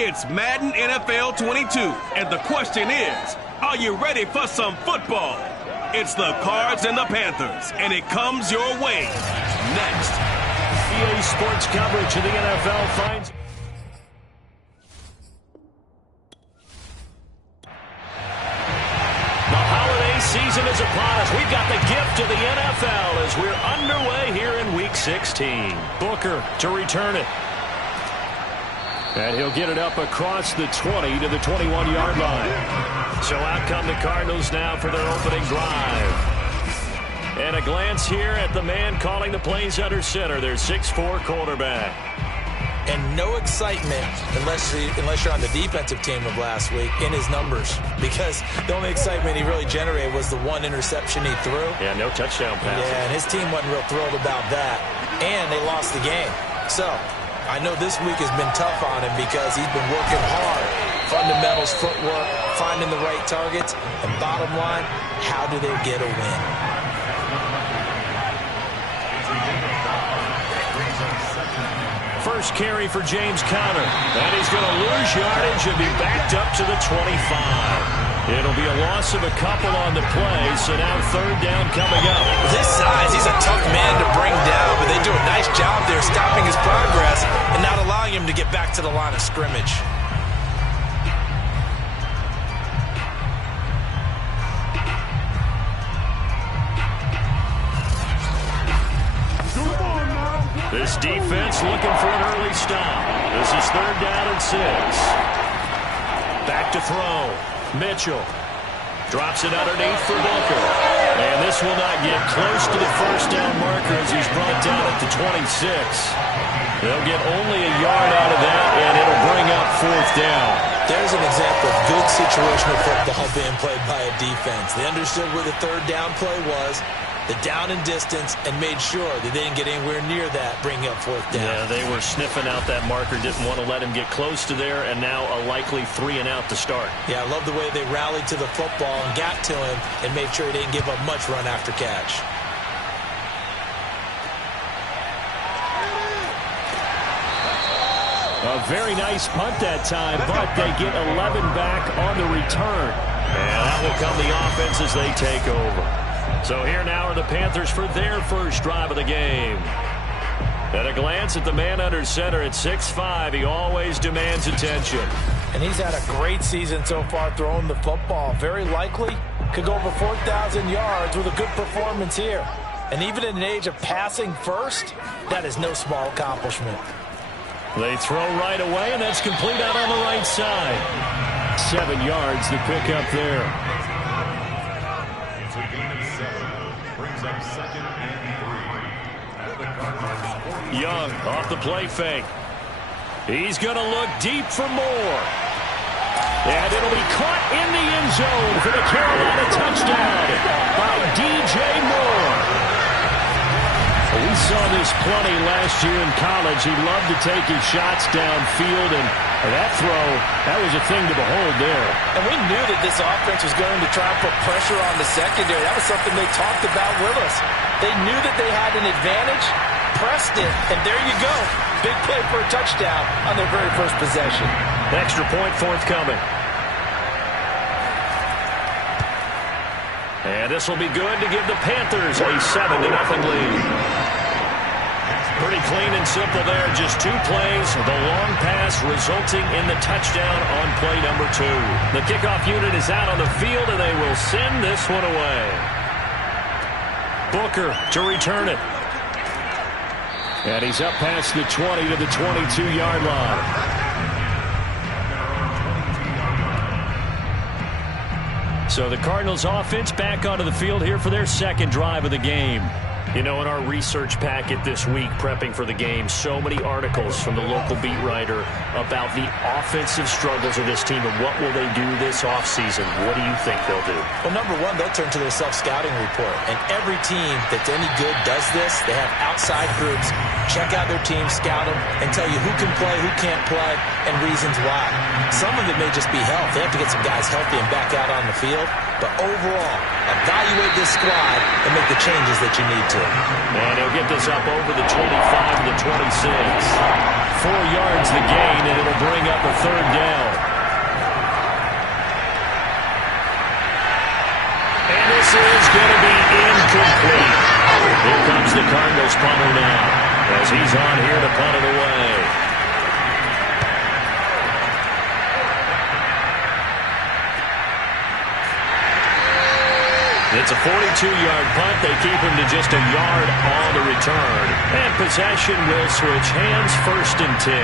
It's Madden NFL 22, and the question is, are you ready for some football? It's the Cards and the Panthers, and it comes your way next. EA Sports coverage of the NFL finds... The holiday season is upon us. We've got the gift of the NFL as we're underway here in Week 16. Booker to return it. And he'll get it up across the 20 to the 21-yard line. So out come the Cardinals now for their opening drive. And a glance here at the man calling the plays under center, their 6'4" quarterback. And no excitement unless you're on the defensive team of last week in his numbers, because the only excitement he really generated was the one interception he threw. Yeah, no touchdown pass. Yeah, and his team wasn't real thrilled about that. And they lost the game. So I know this week has been tough on him because he's been working hard. Fundamentals, footwork, finding the right targets. And bottom line, how do they get a win? First carry for James Conner. And he's going to lose yardage and be backed up to the 25. It'll be a loss of a couple on the play, so now third down coming up. With his size, he's a tough man to bring down, but they do a nice job there stopping his progress and not allowing him to get back to the line of scrimmage. This defense looking for an early stop. This is third down and 6. Back to throw. Mitchell drops it underneath for Booker. And this will not get close to the first down marker as he's brought down at the 26. They'll get only a yard out of that, and it'll bring up fourth down. There's an example of good situational football being played by a defense. They understood where the third down play was, the down and distance, and made sure that they didn't get anywhere near that, bringing up fourth down. Yeah, they were sniffing out that marker, didn't want to let him get close to there, and now a likely 3 and out to start. Yeah, I love the way they rallied to the football and got to him and made sure he didn't give up much run after catch. A very nice punt that time, but they get 11 back on the return. And that will come the offense as they take over. So here now are the Panthers for their first drive of the game. At a glance at the man under center at 6'5", he always demands attention. And he's had a great season so far throwing the football. Very likely could go over 4,000 yards with a good performance here. And even in an age of passing first, that is no small accomplishment. They throw right away, and that's complete out on the right side. 7 yards to pick up there. Young off the play fake. He's going to look deep for more. And it'll be caught in the end zone for the Carolina touchdown by DJ Moore. We saw this plenty last year in college. He loved to take his shots downfield, and that throw, that was a thing to behold there. And we knew that this offense was going to try and put pressure on the secondary. That was something they talked about with us. They knew that they had an advantage, pressed it, and there you go. Big play for a touchdown on their very first possession. Extra point forthcoming. And this will be good to give the Panthers a 7-0 lead. Pretty clean and simple there. Just 2 plays. The long pass resulting in the touchdown on play number 2. The kickoff unit is out on the field, and they will send this one away. Booker to return it. And he's up past the 20 to the 22-yard line. So the Cardinals offense back onto the field here for their second drive of the game. You know, in our research packet this week, prepping for the game, so many articles from the local beat writer about the offensive struggles of this team and what will they do this offseason. What do you think they'll do? Well, number one, they'll turn to their self-scouting report. And every team that's any good does this. They have outside groups check out their team, scout them, and tell you who can play, who can't play, and reasons why. Some of it may just be health. They have to get some guys healthy and back out on the field. But overall, evaluate this squad and make the changes that you need to. And he'll get this up over the 25 to the 26. 4 yards the gain, and it'll bring up a third down. And this is going to be incomplete. Here comes the Cardinals punter now, as he's on here to punt it away. It's a 42-yard punt. They keep him to just a yard on the return. And possession will switch hands, 1st and 10.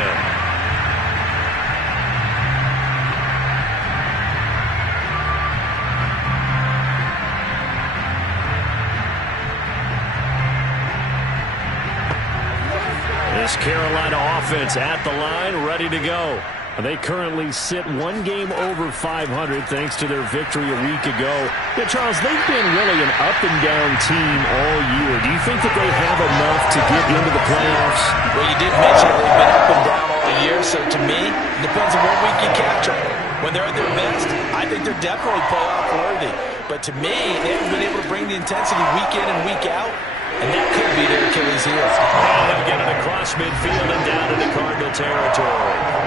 This Carolina offense at the line, ready to go. They currently sit 1 game over 500 thanks to their victory a week ago. Yeah, Charles, they've been really an up-and-down team all year. Do you think that they have enough to get into the playoffs? Well, you did mention they've been up and down all year, so to me, it depends on what week you catch them. When they're at their best, I think they're definitely playoff worthy. But to me, they haven't been able to bring the intensity week in and week out, and that could be their Achilles heel. And they'll get it across midfield and down into Cardinal territory.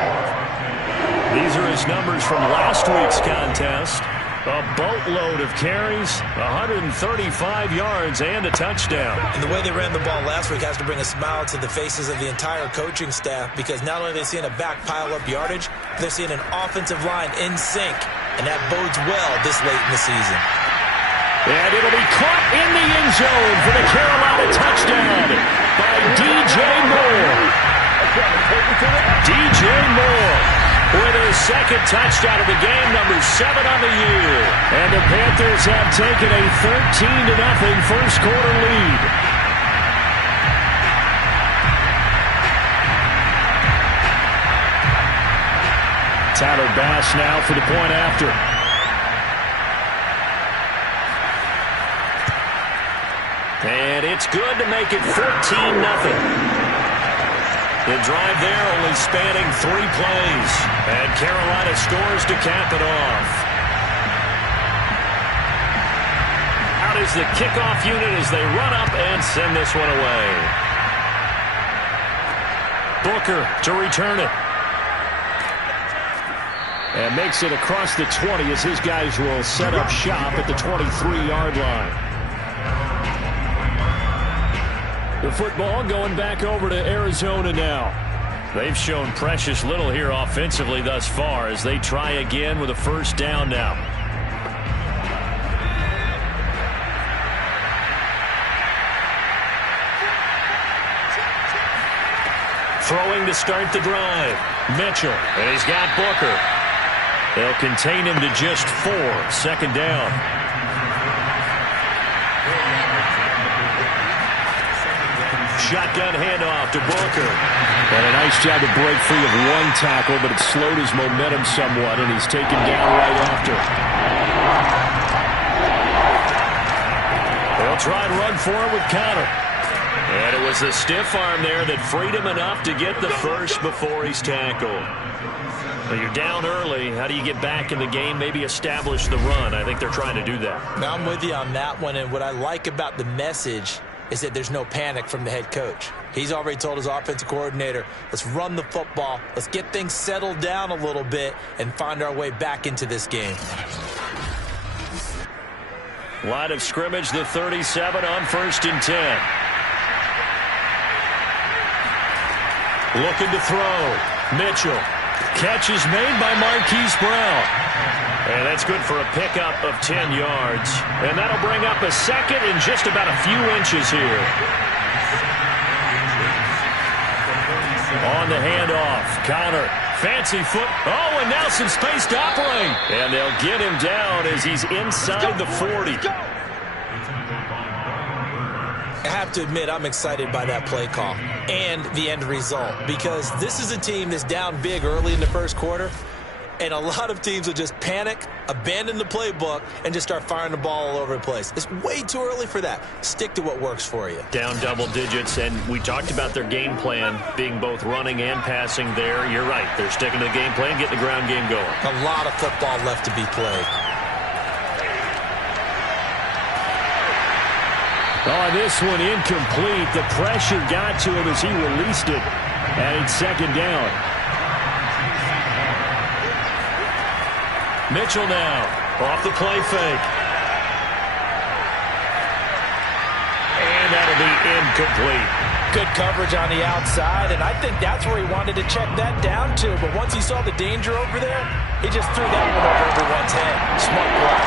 These are his numbers from last week's contest. A boatload of carries, 135 yards, and a touchdown. And the way they ran the ball last week has to bring a smile to the faces of the entire coaching staff, because not only are they seeing a back pile up yardage, they're seeing an offensive line in sync, and that bodes well this late in the season. And it'll be caught in the end zone for the Carolina touchdown by DJ Moore. DJ Moore with his 2nd touchdown of the game, number 7 on the year. And the Panthers have taken a 13-0 first quarter lead. Tyler Bass now for the point after. And it's good to make it 14-0. The drive there only spanning 3 plays. And Carolina scores to cap it off. Out is the kickoff unit as they run up and send this one away. Booker to return it. And makes it across the 20 as his guys will set up shop at the 23-yard line. The football going back over to Arizona now. They've shown precious little here offensively thus far as they try again with a first down now. Throwing to start the drive. Mitchell, and he's got Booker. They'll contain him to just 4, 2nd down. Shotgun handoff to Booker. And a nice job to break free of 1 tackle, but it slowed his momentum somewhat, and he's taken down right after. They'll try and run for it with Connor. And it was the stiff arm there that freed him enough to get the first before he's tackled. Well, you're down early. How do you get back in the game? Maybe establish the run. I think they're trying to do that. Now I'm with you on that one, and what I like about the message is that there's no panic from the head coach. He's already told his offensive coordinator, let's run the football, let's get things settled down a little bit and find our way back into this game. Line of scrimmage, the 37 on 1st and 10. Looking to throw. Mitchell. Catch is made by Marquise Brown. And that's good for a pickup of 10 yards. And that'll bring up a 2nd and just about a few inches here. On the handoff, Connor. Fancy foot. Oh, and now some space to operate. And they'll get him down as he's inside the 40. I have to admit, I'm excited by that play call and the end result, because this is a team that's down big early in the first quarter, and a lot of teams will just panic, abandon the playbook, and just start firing the ball all over the place. It's way too early for that. Stick to what works for you. Down double digits, and we talked about their game plan being both running and passing there. You're right. They're sticking to the game plan, getting the ground game going. A lot of football left to be played. Oh, this one incomplete. The pressure got to him as he released it. And it's second down. Mitchell now off the play fake. And that'll be incomplete. Good coverage on the outside, and I think that's where he wanted to check that down to. But once he saw the danger over there, he just threw that one over everyone's head. Smart play.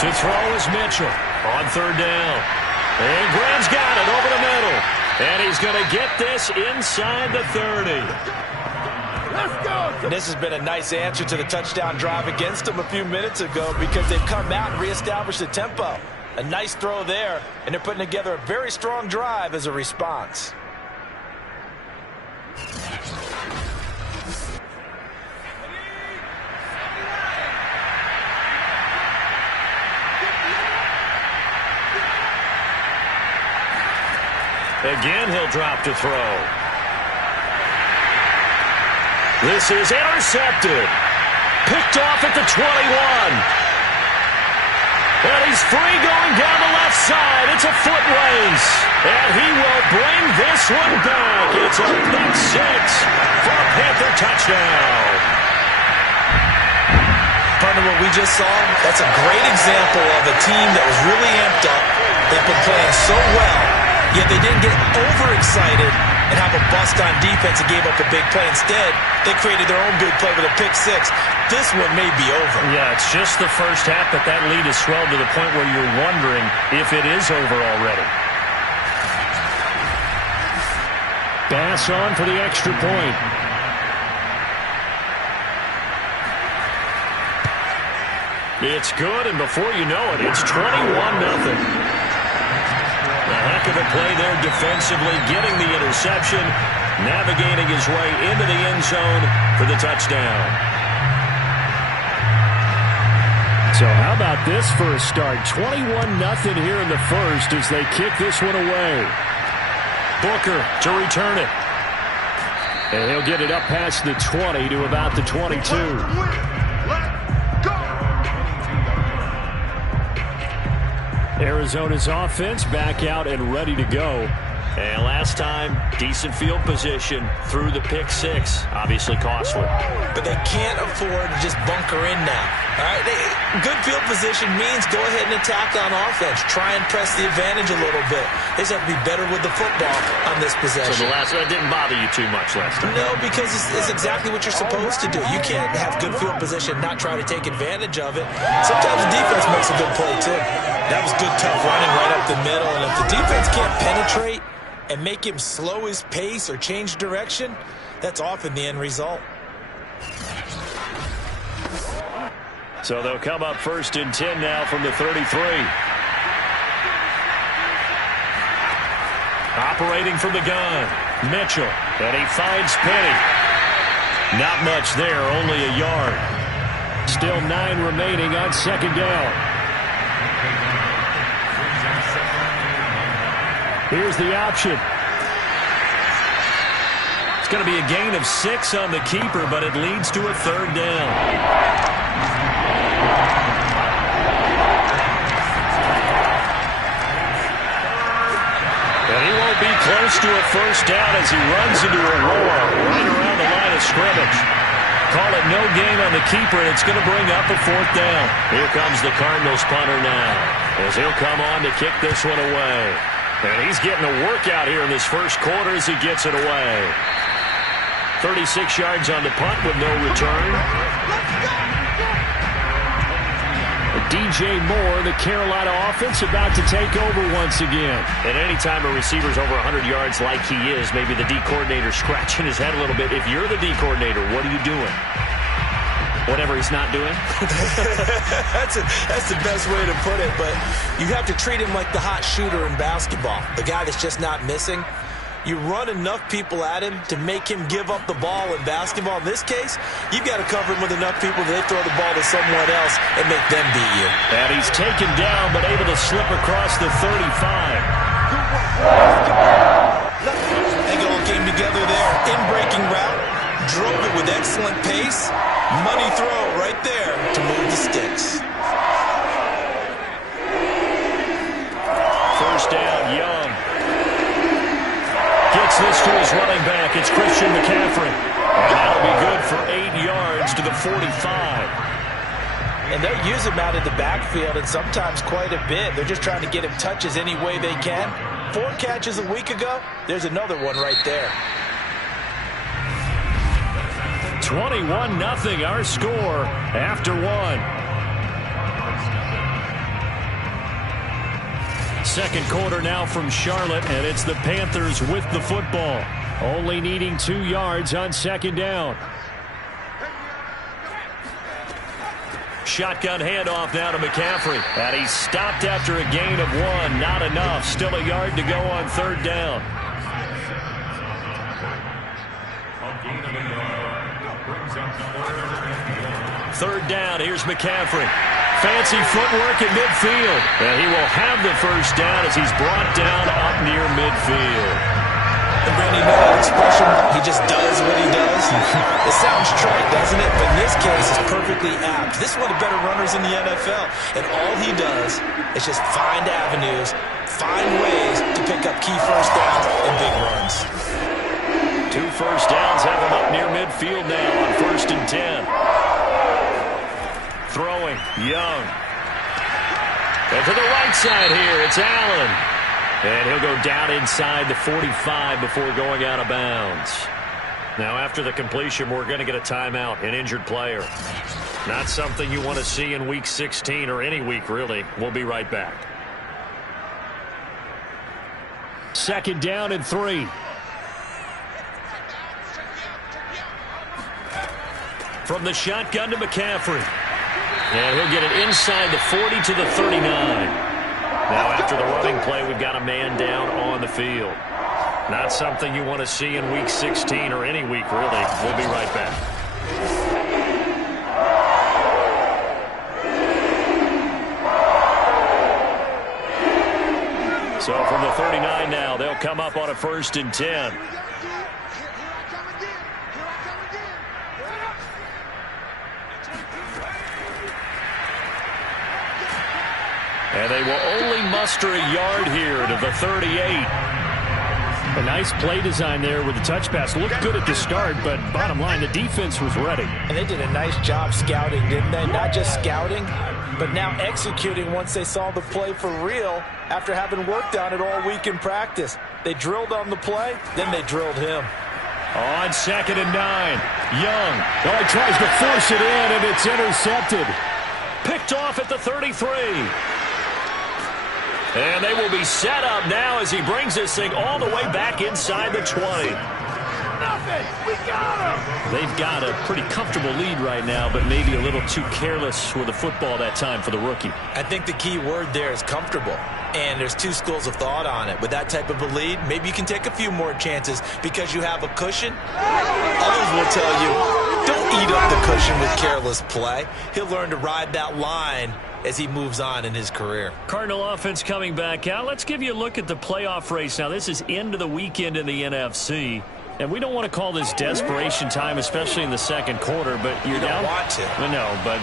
To throw is Mitchell on third down. And Graham's got it over the middle. And he's going to get this inside the 30. Let's go. And this has been a nice answer to the touchdown drive against them a few minutes ago because they've come out and reestablished the tempo. A nice throw there, and they're putting together a very strong drive as a response. Again, he'll drop to throw. This is intercepted. Picked off at the 21. And he's free going down the left side. It's a foot race. And he will bring this one back. It's a pick six for a Panther touchdown. Partner, what we just saw, that's a great example of a team that was really amped up. They've been playing so well, yet they didn't get overexcited and have a bust on defense and gave up a big play. Instead, they created their own big play with a pick six. This one may be over. Yeah, it's just the first half, but that lead has swelled to the point where you're wondering if it is over already. Pass on for the extra point. It's good, and before you know it, it's 21-0. A heck of a play there defensively, getting the interception, navigating his way into the end zone for the touchdown. So how about this for a start? 21-0 here in the first as they kick this one away. Booker to return it. And he'll get it up past the 20 to about the 22. Arizona's offense back out and ready to go. And last time, decent field position through the pick six. Obviously costly. But they can't afford to just bunker in now. All right, good field position means go ahead and attack on offense. Try and press the advantage a little bit. They just have to be better with the football on this possession. So the last one didn't bother you too much last time? No, because it's exactly what you're supposed to do. You can't have good field position, not try to take advantage of it. Sometimes the defense makes a good play, too. That was good, tough running right up the middle. And if the defense can't penetrate and make him slow his pace or change direction, that's often the end result. So they'll come up 1st and 10 now from the 33. Operating from the gun, Mitchell, and he finds Penny. Not much there, only a yard. Still 9 remaining on second down. Here's the option. It's going to be a gain of 6 on the keeper, but it leads to a third down. And he won't be close to a first down as he runs into a wall right around the line of scrimmage. Call it no gain on the keeper, and it's going to bring up a fourth down. Here comes the Cardinals punter now as he'll come on to kick this one away. And he's getting a workout here in this first quarter as he gets it away. 36 yards on the punt with no return. DJ Moore, the Carolina offense, about to take over once again. And anytime a receiver's over 100 yards like he is, maybe the D coordinator scratching his head a little bit. If you're the D coordinator, what are you doing? Whatever he's not doing? That's the best way to put it, but you have to treat him like the hot shooter in basketball, the guy that's just not missing. You run enough people at him to make him give up the ball in basketball. In this case, you've got to cover him with enough people that they throw the ball to someone else and make them beat you. And he's taken down, but able to slip across the 35. They all came together there. In-breaking route. Drove it with excellent pace. Money throw right there to move the sticks. Christian McCaffrey. And that'll be good for 8 yards to the 45. And they'll use him out in the backfield, and sometimes quite a bit. They're just trying to get him touches any way they can. 4 catches a week ago. There's another one right there. 21-0 our score after 1. Second quarter now from Charlotte, and it's the Panthers with the football. Only needing 2 yards on second down. Shotgun handoff now to McCaffrey. And he's stopped after a gain of 1. Not enough. Still a yard to go on third down. Third down. Here's McCaffrey. Fancy footwork in midfield. And he will have the first down as he's brought down up near midfield. And Brandon, you know that expression, he just does what he does? It sounds trite, doesn't it? But in this case, it's perfectly apt. This is one of the better runners in the NFL. And all he does is just find avenues, find ways to pick up key first downs and big runs. 2 first downs have him up near midfield now on 1st and 10. Throwing, Young. And to the right side here, it's Allen. And he'll go down inside the 45 before going out of bounds. Now, after the completion, we're going to get a timeout, an injured player. Not something you want to see in Week 16 or any week, really. We'll be right back. Second down and 3. From the shotgun to McCaffrey. And he'll get it inside the 40 to the 39. Now, after the running play, we've got a man down on the field. Not something you want to see in Week 16 or any week, really. We'll be right back. So from the 39 now, they'll come up on a 1st and 10. And they will only muster a yard here to the 38. A nice play design there with the touch pass. Looked good at the start, but bottom line, the defense was ready. And they did a nice job scouting, didn't they? Not just scouting, but now executing once they saw the play for real after having worked on it all week in practice. They drilled on the play, then they drilled him. On 2nd and 9, Young. Oh, he tries to force it in, and it's intercepted. Picked off at the 33. And they will be set up now as he brings this thing all the way back inside the 20. We got him! They've got a pretty comfortable lead right now, but maybe a little too careless with the football that time for the rookie. I think the key word there is comfortable. And there's 2 schools of thought on it. With that type of a lead, maybe you can take a few more chances because you have a cushion. Others will tell you, don't eat up the cushion with careless play. He'll learn to ride that line as he moves on in his career. Cardinal offense coming back out. Let's give you a look at the playoff race. Now, this is end of the weekend in the NFC. And we don't want to call this desperation time, especially in the second quarter, but you're down. You don't want to. No, but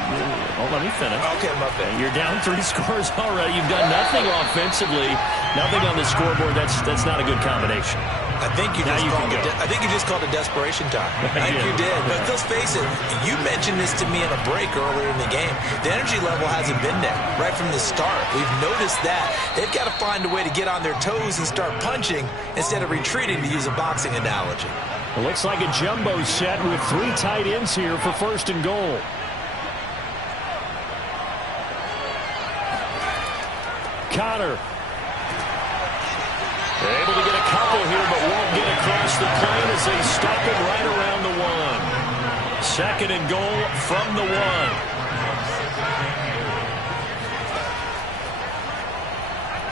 let me finish. Okay, my bad. You're down 3 scores already. You've done nothing offensively, nothing on the scoreboard. That's not a good combination. I think you just called it desperation time. I think you did. But let's face it, you mentioned this to me in a break earlier in the game. The energy level hasn't been there right from the start. We've noticed that. They've got to find a way to get on their toes and start punching instead of retreating, to use a boxing analogy. It looks like a jumbo set with 3 tight ends here for 1st and goal. Connor. Able to get a couple here, but won't get across the plane as they stop it right around the 1. 2nd and goal from the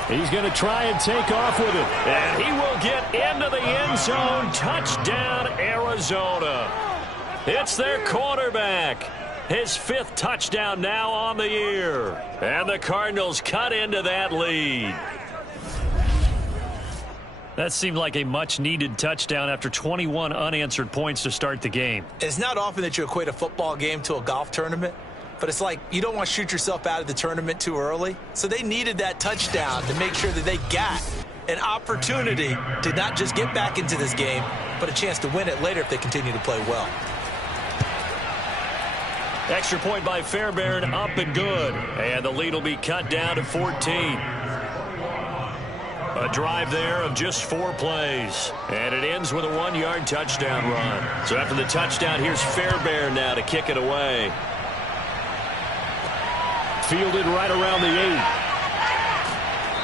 1. He's going to try and take off with it. And he will get into the end zone. Touchdown, Arizona. It's their quarterback. His 5th touchdown now on the year. And the Cardinals cut into that lead. That seemed like a much-needed touchdown after 21 unanswered points to start the game. It's not often that you equate a football game to a golf tournament, but it's like you don't want to shoot yourself out of the tournament too early. So they needed that touchdown to make sure that they got an opportunity to not just get back into this game, but a chance to win it later if they continue to play well. Extra point by Fairbairn, up and good. And the lead will be cut down to 14. A drive there of just 4 plays. And it ends with a 1-yard touchdown run. So after the touchdown, here's Fairbairn now to kick it away. Fielded right around the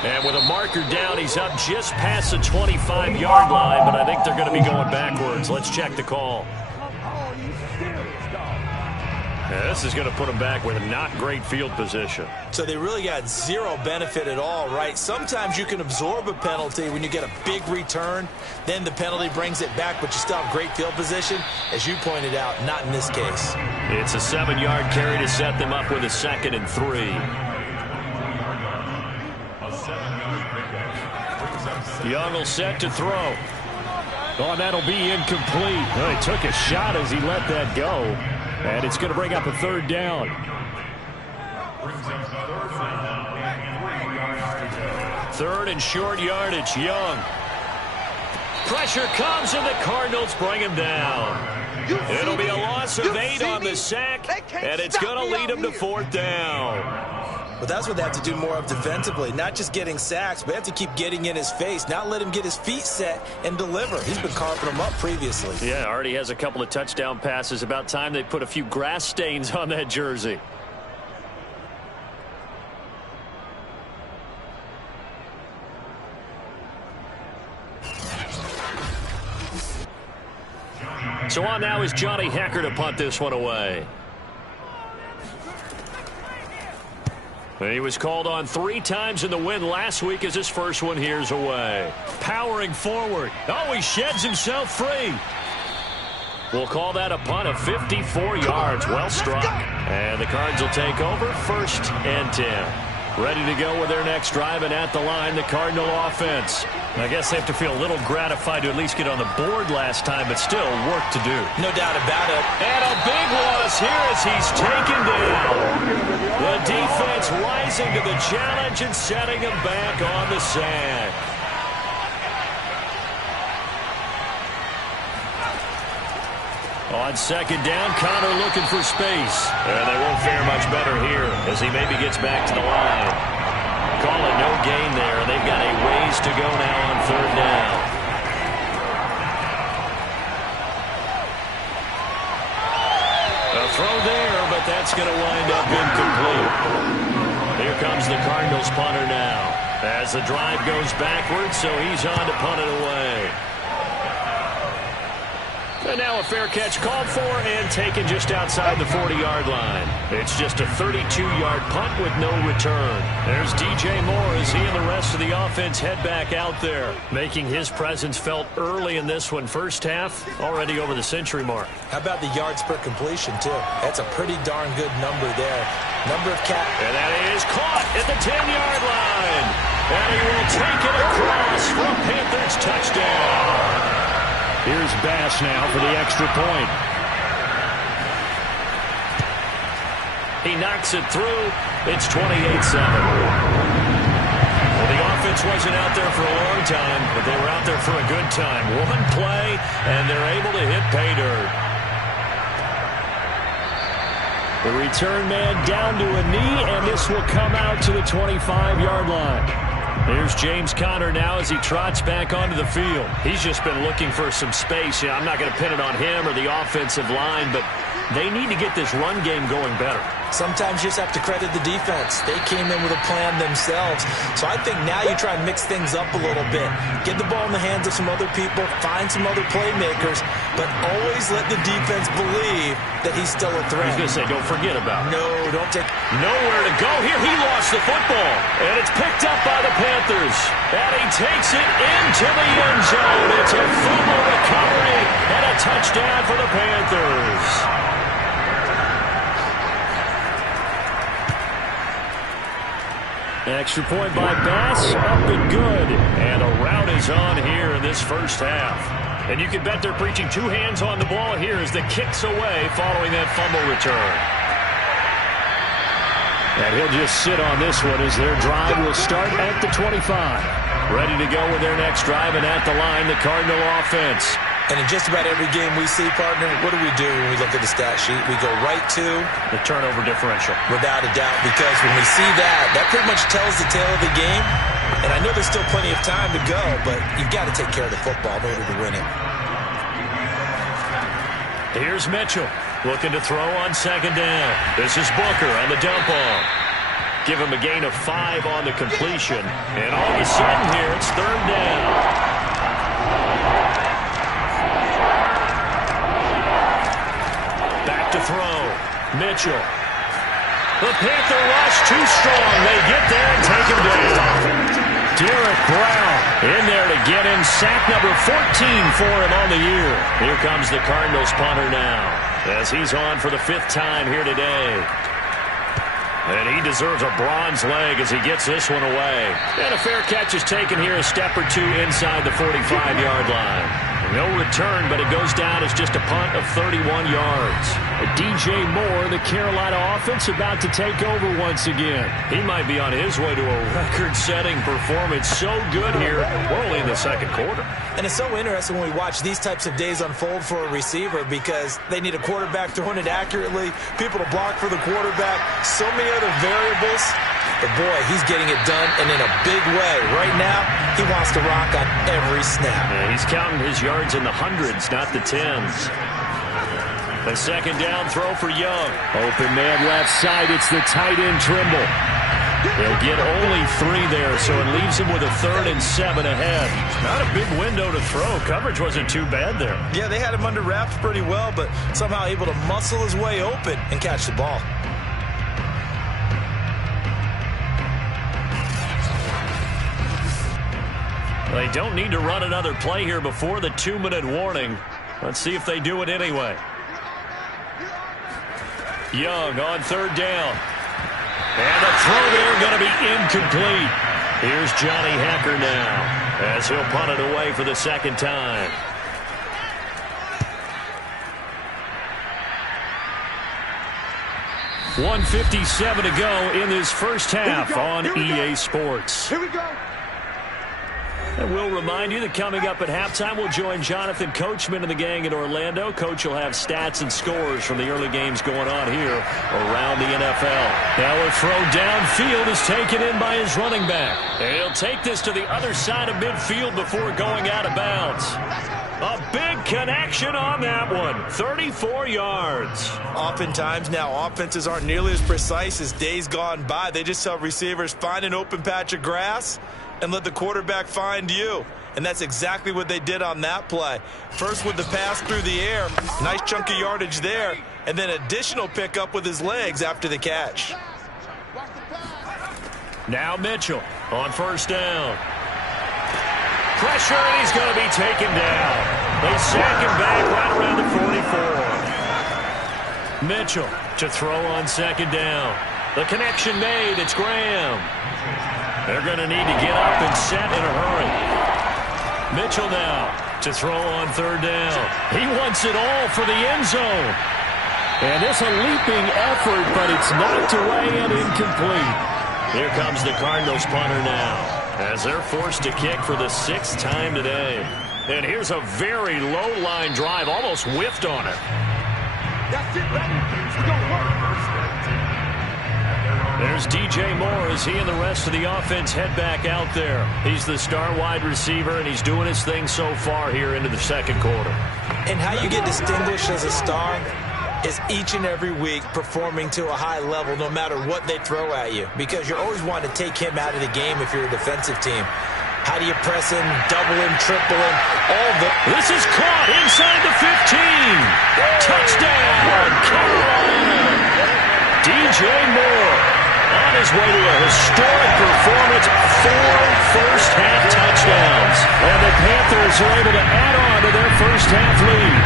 8. And with a marker down, he's up just past the 25-yard line, but I think they're going to be going backwards. Let's check the call. Yeah, this is going to put them back with a not great field position. So they really got zero benefit at all, right? Sometimes you can absorb a penalty when you get a big return. Then the penalty brings it back, but you still have great field position. As you pointed out, not in this case. It's a 7-yard carry to set them up with a 2nd and 3. Young will set to throw. Oh, that'll be incomplete. Well, he took a shot as he let that go. And it's going to bring up a 3rd down. 3rd and short yardage. Young. Pressure comes, and the Cardinals bring him down. It'll be a loss of 8 on the sack, and it's going to lead him to 4th down. But that's what they have to do more of defensively. Not just getting sacks, but they have to keep getting in his face. Not let him get his feet set and deliver. He's been carving them up previously. Yeah, already has a couple of touchdown passes. About time they put a few grass stains on that jersey. So on now is Johnny Hecker to punt this one away. He was called on 3 times in the win last week as his first one here's away. Powering forward. Oh, he sheds himself free. We'll call that a punt of 54 yards. Well struck. And the Cards will take over 1st and 10. Ready to go with their next drive, and at the line, the Cardinal offense. I guess they have to feel a little gratified to at least get on the board last time, but still work to do. No doubt about it. And a big loss here as he's taken down. The defense rising to the challenge and setting him back on the sack. On 2nd down, Connor looking for space. And they won't fare much better here as he maybe gets back to the line. Call it no gain there. They've got a ways to go now on 3rd down. A throw there, but that's going to wind up incomplete. Here comes the Cardinals punter now as the drive goes backwards, so he's on to punt it away. And now a fair catch called for and taken just outside the 40-yard line. It's just a 32-yard punt with no return. There's DJ Moore as he and the rest of the offense head back out there, making his presence felt early in this one. First half, already over the century mark. How about the yards per completion, too? That's a pretty darn good number there. Number of And that is caught at the 10-yard line. And he will take it across for a Panthers touchdown. Here's Bass now for the extra point. He knocks it through. It's 28-7. Well, the offense wasn't out there for a long time, but they were out there for a good time. One play, and they're able to hit pay dirt. The return man down to a knee, and this will come out to the 25-yard line. Here's James Conner now as he trots back onto the field. He's just been looking for some space. Yeah, I'm not going to pin it on him or the offensive line, but they need to get this run game going better. Sometimes you just have to credit the defense. They came in with a plan themselves. So I think now you try and mix things up a little bit. Get the ball in the hands of some other people, find some other playmakers, but always let the defense believe that he's still a threat. I was going to say, don't forget about it. No, don't take... Nowhere to go here. He lost the football, and it's picked up by the Panthers. And he takes it into the end zone. It's a fumble recovery and a touchdown for the Panthers. Extra point by Bass, up and good. And a rout is on here in this first half. And you can bet they're preaching 2 hands on the ball here as the kick's away following that fumble return. And he'll just sit on this one as their drive will start at the 25. Ready to go with their next drive, and at the line, the Cardinal offense. And in just about every game we see, partner, what do we do when we look at the stat sheet? We go right to the turnover differential. Without a doubt, because when we see that, that pretty much tells the tale of the game. And I know there's still plenty of time to go, but you've got to take care of the football in order to win it. Here's Mitchell looking to throw on second down. This is Booker on the dump off. Give him a gain of 5 on the completion. And all of a sudden here, it's third down. Back to throw. Mitchell. The Panther rush too strong. They get there and take him down. Derek Brown in there to get him sack number 14 for him on the year. Here comes the Cardinals punter now as he's on for the 5th time here today. And he deserves a bronze leg as he gets this one away. And a fair catch is taken here a step or 2 inside the 45-yard line. No return, but it goes down as just a punt of 31 yards. DJ Moore, the Carolina offense, about to take over once again. He might be on his way to a record-setting performance. So good here. We're only in the second quarter. And it's so interesting when we watch these types of days unfold for a receiver because they need a quarterback throwing it accurately, people to block for the quarterback, so many other variables. But, boy, he's getting it done, and in a big way. Right now, he wants to rock on every snap. Yeah, he's counting his yards in the hundreds, not the tens. A second down throw for Young. Open man left side. It's the tight end Trimble. They'll get only 3 there, so it leaves him with a 3rd and 7 ahead. Not a big window to throw. Coverage wasn't too bad there. Yeah, they had him under wraps pretty well, but somehow able to muscle his way open and catch the ball. They don't need to run another play here before the 2-minute warning. Let's see if they do it anyway. Young on 3rd down. And the throw there going to be incomplete. Here's Johnny Hacker now as he'll punt it away for the 2nd time. .157 to go in this first half on EA Sports. Here we go. And we'll remind you that coming up at halftime, we'll join Jonathan Coachman and the gang in Orlando. Coach will have stats and scores from the early games going on here around the NFL. Now a throw downfield is taken in by his running back. And he'll take this to the other side of midfield before going out of bounds. A big connection on that one. 34 yards. Oftentimes now offenses aren't nearly as precise as days gone by. They just tell receivers, find an open patch of grass and let the quarterback find you. And that's exactly what they did on that play. First with the pass through the air. Nice chunk of yardage there. And then additional pickup with his legs after the catch. Now Mitchell on 1st down. Pressure, and he's going to be taken down. They sack him back right around the 44. Mitchell to throw on 2nd down. The connection made. It's Graham. They're going to need to get up and set in a hurry. Mitchell now to throw on 3rd down. He wants it all for the end zone. And it's a leaping effort, but it's knocked away and incomplete. Here comes the Cardinals punter now as they're forced to kick for the 6th time today. And here's a very low-line drive, almost whiffed on it. That's it, ready. It's going to work. There's DJ Moore as he and the rest of the offense head back out there. He's the star wide receiver, and he's doing his thing so far here into the 2nd quarter. And how you get distinguished as a star is each and every week performing to a high level no matter what they throw at you, because you're always wanting to take him out of the game if you're a defensive team. How do you press him, double him, triple him, all the... This is caught inside the 15. Touchdown, Carolina. DJ Moore on his way to a historic performance, 4 first-half touchdowns. And the Panthers are able to add on to their first-half lead.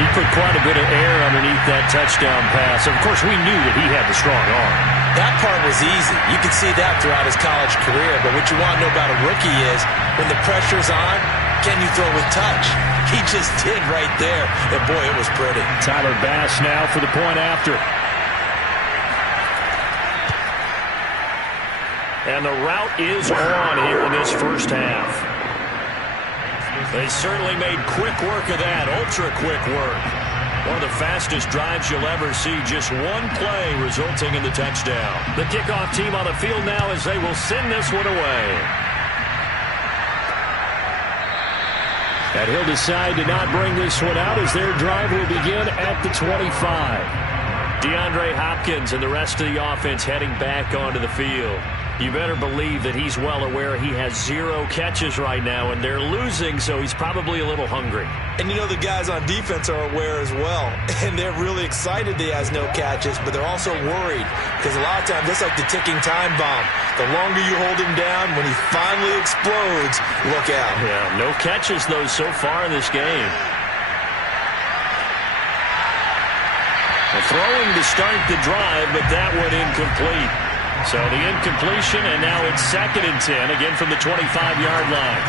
He put quite a bit of air underneath that touchdown pass. Of course, we knew that he had the strong arm. That part was easy. You can see that throughout his college career. But what you want to know about a rookie is when the pressure's on, can you throw with touch? He just did right there. And, boy, it was pretty. Tyler Bass now for the point after. And the route is on here in this first half. They certainly made quick work of that, ultra-quick work. One of the fastest drives you'll ever see, just one play resulting in the touchdown. The kickoff team on the field now as they will send this one away. And he'll decide to not bring this one out as their drive will begin at the 25. DeAndre Hopkins and the rest of the offense heading back onto the field. You better believe that he's well aware he has 0 catches right now, and they're losing, so he's probably a little hungry. And you know the guys on defense are aware as well, and they're really excited he has no catches, but they're also worried because a lot of times that's like the ticking time bomb. The longer you hold him down, when he finally explodes, look out. Yeah, no catches, though, so far in this game. A throwing to start the drive, but that one incomplete. So the incompletion, and now it's 2nd and 10, again from the 25-yard line.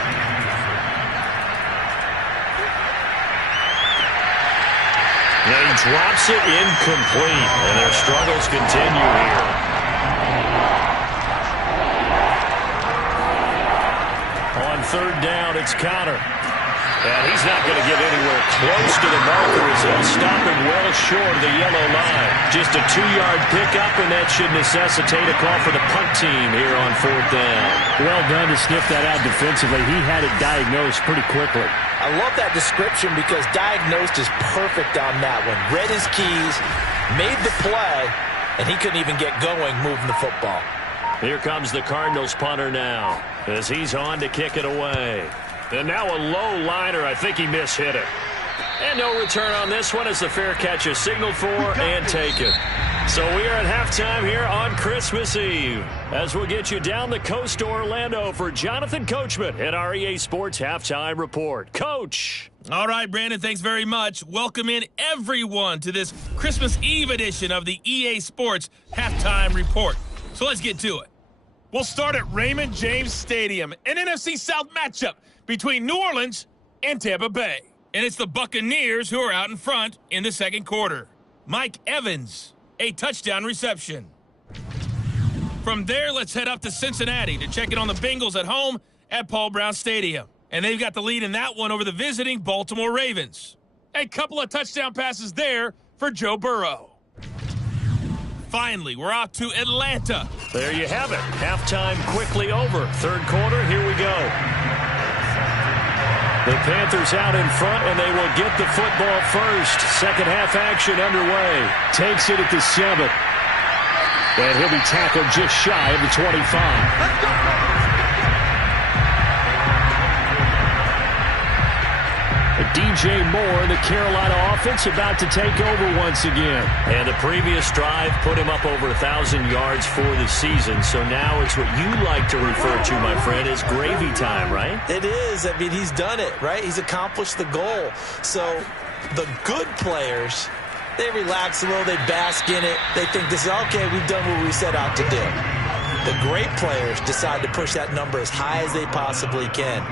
And he drops it incomplete, and their struggles continue here. On 3rd down, it's Connor. And he's not going to get anywhere close to the marker as they'll stop him well short of the yellow line. Just a 2-yard pickup, and that should necessitate a call for the punt team here on 4th down. Well done to sniff that out defensively. He had it diagnosed pretty quickly. I love that description because diagnosed is perfect on that one. Read his keys, made the play, and he couldn't even get going moving the football. Here comes the Cardinals punter now as he's on to kick it away. And now a low liner. I think he mishit it. And no return on this one as the fair catch is signaled for and taken. So we are at halftime here on Christmas Eve as we'll get you down the coast to Orlando for Jonathan Coachman at our EA Sports Halftime Report. Coach. All right, Brandon, thanks very much. Welcome in everyone to this Christmas Eve edition of the EA Sports Halftime Report. So let's get to it. We'll start at Raymond James Stadium, an NFC South matchup between New Orleans and Tampa Bay. And it's the Buccaneers who are out in front in the 2nd quarter. Mike Evans, a touchdown reception. From there, let's head up to Cincinnati to check in on the Bengals at home at Paul Brown Stadium. And they've got the lead in that one over the visiting Baltimore Ravens. A couple of touchdown passes there for Joe Burrow. Finally, we're out to Atlanta. There you have it. Halftime quickly over. 3rd quarter, here we go. The Panthers out in front, and they will get the football first. 2nd half action underway. Takes it at the 7. And he'll be tackled just shy of the 25. DJ Moore, the Carolina offense, about to take over once again. And the previous drive put him up over 1,000 yards for the season. So now it's what you like to refer to, my friend, as gravy time, right? It is. I mean, he's done it, right? He's accomplished the goal. So the good players, they relax a little, they bask in it. They think this is, okay, we've done what we set out to do. The great players decide to push that number as high as they possibly can.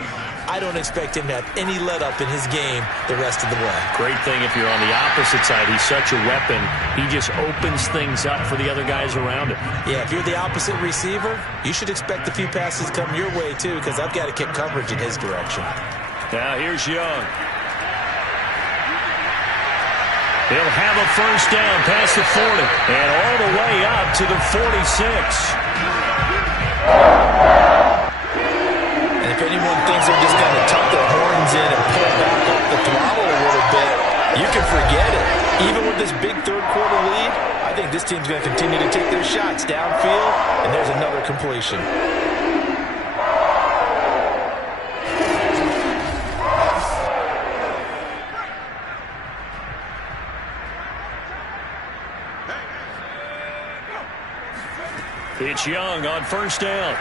I don't expect him to have any let-up in his game the rest of the way. Great thing if you're on the opposite side. He's such a weapon. He just opens things up for the other guys around him. Yeah, if you're the opposite receiver, you should expect a few passes come your way, too, because I've got to kick coverage in his direction. Now here's Young. He'll have a 1st down past the 40 and all the way up to the 46. And if anyone thinks they're just going to tuck their horns in and pull back up the throttle a little bit, you can forget it. Even with this big 3rd quarter lead, I think this team's going to continue to take their shots downfield, and there's another completion. It's Young on 1st down.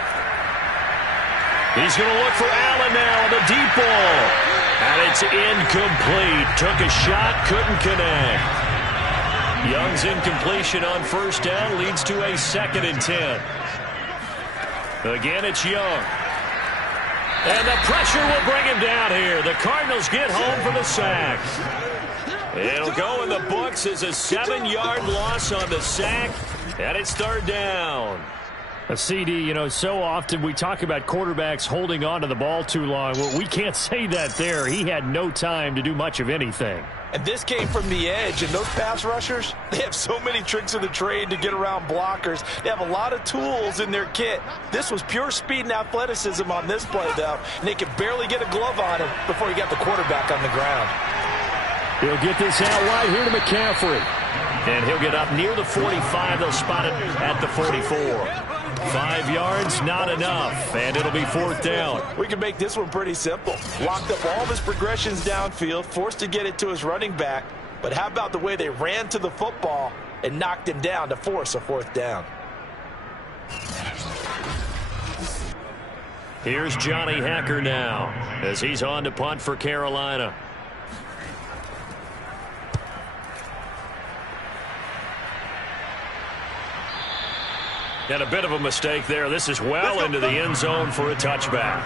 He's going to look for Allen now on the deep ball. And it's incomplete. Took a shot, couldn't connect. Young's incompletion on 1st down leads to a 2nd and 10. Again, it's Young. And the pressure will bring him down here. The Cardinals get home for the sack. It'll go in the books as a 7-yard loss on the sack. And it's 3rd down. A CD, you know, so often we talk about quarterbacks holding on to the ball too long. Well, we can't say that there. He had no time to do much of anything. And this came from the edge, and those pass rushers, they have so many tricks of the trade to get around blockers. They have a lot of tools in their kit. This was pure speed and athleticism on this play, though, and they could barely get a glove on him before he got the quarterback on the ground. He'll get this out wide here to McCaffrey. And he'll get up near the 45. They'll spot it at the 44. 5 yards, not enough, and it'll be 4th down. We can make this one pretty simple. Locked up all of his progressions downfield, forced to get it to his running back. But how about the way they ran to the football and knocked him down to force a 4th down? Here's Johnny Hacker now as he's on to punt for Carolina. And a bit of a mistake there. This is well into the end zone for a touchback.